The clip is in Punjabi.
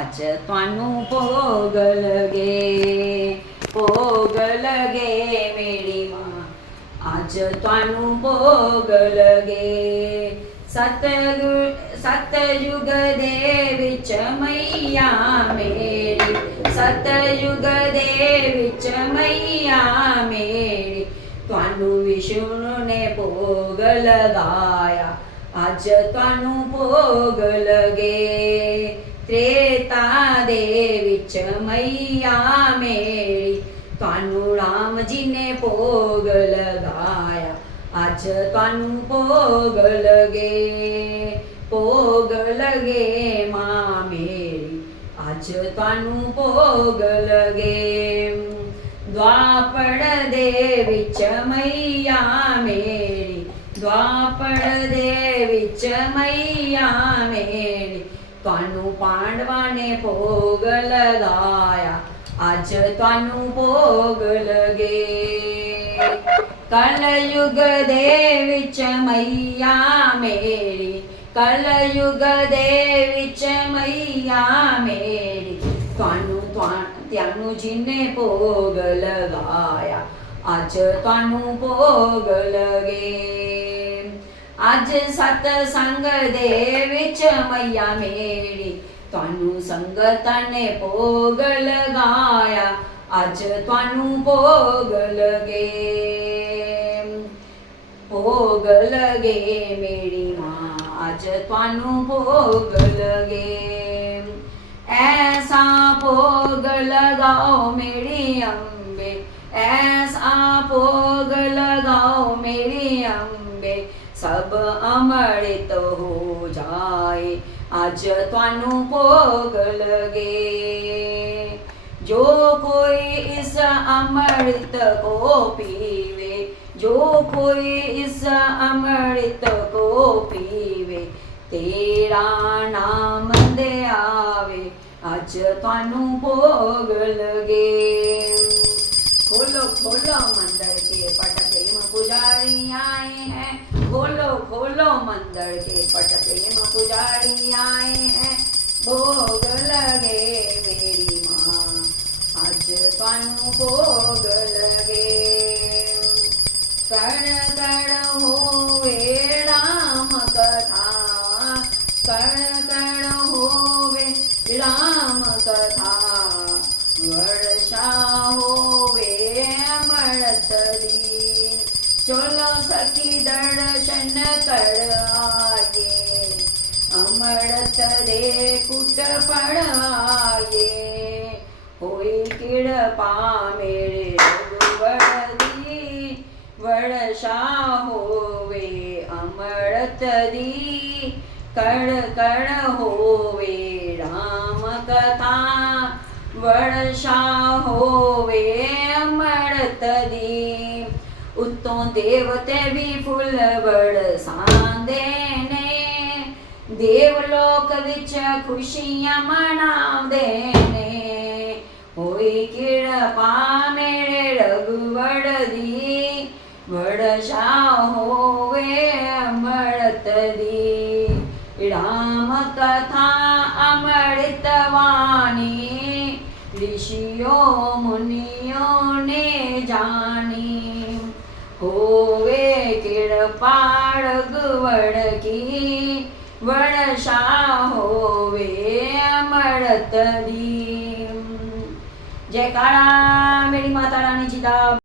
ਅੱਜ ਤੁਹਾਨੂੰ ਭੋਗ ਲਗੇ, ਭੋਗ ਲਗੇ ਮੇਰੀ ਮਾਂ, ਅੱਜ ਤੁਹਾਨੂੰ ਭੋਗ ਲਗੇ। ਸਤਯੁਗ ਦੇ ਵਿੱਚ ਮਈਆ ਮੇਰੀ, ਸਤਯੁਗ ਦੇ ਵਿੱਚ ਮਈਆ ਮੇਰੀ, ਤੁਹਾਨੂੰ ਵਿਸ਼ਨੂੰ ਨੇ ਭੋਗ ਲਗਾਇਆ, ਅੱਜ ਤੁਹਾਨੂੰ ਭੋਗ ਲਗੇ। ਤ੍ਰੇਤਾ ਦੇ ਵਿੱਚ ਮਈਆ ਮੇਰੀ, ਤੁਹਾਨੂੰ ਰਾਮ ਜੀ ਨੇ ਭੋਗ ਲਗਾਇਆ, ਅੱਜ ਤੁਹਾਨੂੰ ਭੋਗ ਲਗੇ। ਭੋਗ ਲਗੇ ਮਾਂ ਮੇਰੀ, ਅੱਜ ਤੁਹਾਨੂੰ ਭੋਗ ਲਗੇ। ਦੁਆਪਰ ਦੇ ਵਿੱਚ ਮਈਆ ਮੇਰੀ, ਦੁਆਪਰ ਦੇ ਵਿੱਚ ਮਈਆ ਮੇਰੀ, ਤੁਹਾਨੂੰ ਪਾਂਡਵਾਂ ਨੇ ਭੋਗ ਲਗਾਇਆ, ਅੱਜ ਤੁਹਾਨੂੰ ਭੋਗ ਲਗੇ। ਕਲਯੁਗ ਦੇ ਵਿੱਚ ਮਈਆ ਮੇਰੀ, ਕਲਯੁਗ ਦੇ ਵਿੱਚ ਮਈਆ ਮੇਰੀ, ਤੁਹਾਨੂੰ ਜਿਨੇ ਭੋਗ ਲਗਾਇਆ, ਅੱਜ ਤੁਹਾਨੂੰ ਭੋਗ ਲਗੇ। ਅੱਜ ਸਤ ਸੰਗ ਦੇ ਵਿੱਚ ਮਈਆ ਮੇਰੀ, ਤੁਹਾਨੂੰ ਸੰਗਤਾਂ ਨੇ ਭੋਗ ਲਗਾਇਆ, ਅੱਜ ਤੁਹਾਨੂੰ ਭੋਗ ਲਗੇ। ਭੋਗ ਲਗੇ ਮੇਰੀ ਮਾਂ, ਅੱਜ ਤੁਹਾਨੂੰ ਭੋਗ ਲਗੇ। ਐਸਾ ਭੋਗ ਲਗਾਓ ਮੇਰੀ ਅੰਬੇ, ਐਸਾ ਭੋਗ ਲਗਾਓ ਮੇਰੀ ਅੰਬੇ, ਸਭ ਅੰਮ੍ਰਿਤ ਹੋ ਜਾਏ, ਅੱਜ ਤੁਹਾਨੂੰ ਭੋਗ ਲਗੇ। ਜੋ ਕੋਈ ਇਸ ਅੰਮ੍ਰਿਤ को पीवे, जो कोई इस अमृत को पीवे, तेरा नाम दे आवे, आज ਤੁਹਾਨੂੰ ਭੋਗ लगे। खोलो खोलो मंदिर के पट प्रेम पुजारी आए हैं, खोलो खोलो मंदिर के पट प्रेम पुजारी आए हैं, भोग लगे मेरी माँ, आज ਤੁਹਾਨੂੰ ਭੋਗ लगे। कण कण होवे राम कथा, कण कण होवे राम कथा, वर्षा होवे अमृत दी, चलो सखी दर्शन कर आए, अमृत दे कुट पड़ आए, होई कृपा मेरे रघुवर दी, वर्षा होवे अमृत दी, कण कण होवे राम कथा, वर्षा होवे अमृत दी। उत्तों देवते भी फुल बरसांदे ने, देवलोक विच खुशियां मनांदे ने, होई कृपा मेरे रघुवर दी, वर्षा होवे अमृत दी। राम कथा अमृत वाणी, ऋषियों मुनियों ने जानी, होवे कृपा रघुवर की, वर्षा होवे अमृत दी। जयकारा मेरी माता रानी जी दा।